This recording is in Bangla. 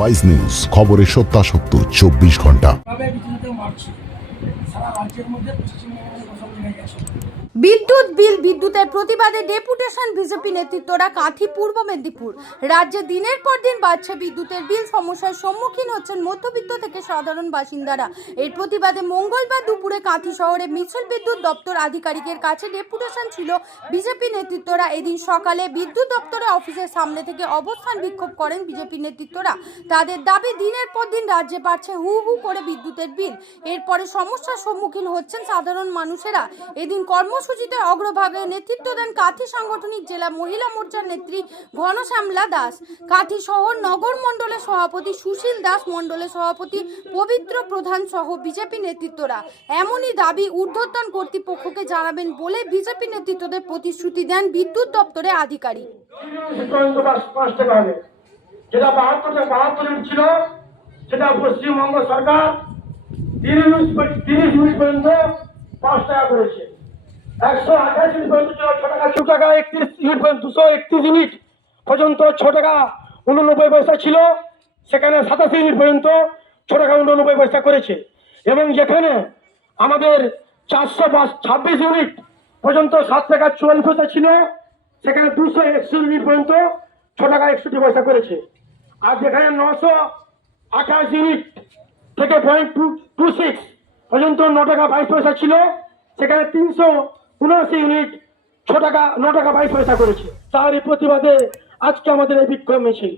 ওয়াইজ নিউজ খবরের সত্যাসত্য চব্বিশ ঘণ্টা। বিদ্যুৎ বিল, বিদ্যুতের প্রতিবাদে ডেপুটেশন বিজেপি নেতৃত্বরা কাঁথি পূর্ব মেদিনীপুর। রাজ্যে দিনের পর দিন বাড়ছে বিদ্যুতের বিল, সমস্যার সম্মুখীন হচ্ছেন মধ্যবিত্ত থেকে সাধারণ বাসিন্দারা। এর প্রতিবাদে মঙ্গলবার দুপুরে কাঁথি শহরে মিছিল বিদ্যুৎ দপ্তর আধিকারিকের কাছে ডেপুটেশন ছিল বিজেপি নেতৃত্বরা। এদিন সকালে বিদ্যুৎ দপ্তরের অফিসের সামনে থেকে অবস্থান বিক্ষোভ করেন বিজেপি নেতৃত্বরা। তাদের দাবি, দিনের পর দিন রাজ্যে বাড়ছে হু হু করে বিদ্যুতের বিল। এরপরে সমস্যার সম্মুখীন হচ্ছেন সাধারণ মানুষেরা। এদিন কর্মসূচিতে অগ্রভাগে নেতৃত্ব দেন কাথি সাংগঠনিক জেলা মহিলা মোর্চার নেত্রী ঘনশ্যামলা দাস। কাথি শহর নগর মণ্ডলের সভাপতি সুশীল দাস মণ্ডলের সভাপতি পবিত্র প্রধান সহ বিজেপি নেতৃত্বরা। এমনই দাবি ঊর্ধ্বতন কর্তৃপক্ষকে জানাবেন বলে বিজেপি নেতৃত্বদের প্রতিশ্রুতি দেন বিদ্যুৎ দপ্তরের আধিকারিক। যেটা বাহাত্তর ছিল, সেটা পশ্চিমবঙ্গ সরকার তিরিশ পর্যন্ত পাঁচ টাকা করেছে। একশো আঠাশ ইউনিট পর্যন্ত ছ টাকা ছ টাকা, একত্রিশ ইউনিট পর্যন্ত, দুশো একত্রিশ ইউনিট পর্যন্ত ছ টাকা উননব্বই পয়সা ছিল। সেখানে সাতাশি ইউনিট পর্যন্ত ছ টাকা উননব্বই পয়সা করেছে। এবং যেখানে আমাদের চারশো ছাব্বিশ ইউনিট পর্যন্ত সাত টাকা চুয়াল্লিশ পয়সা ছিল, সেখানে দুশো একশো ইউনিট পর্যন্ত ছ টাকা একষট্টি পয়সা করেছে। আর যেখানে নশো আঠাশ ইউনিট থেকে পয়েন্ট টু টু সিক্স পর্যন্ত ন টাকা বাইশ পয়সা ছিল, সেখানে তিনশো উনআশি ইউনিট ছ টাকা, ন টাকা বাইশ পয়সা করেছে। তারই প্রতিবাদে আজকে আমাদের এই বিক্ষোভ মিছিল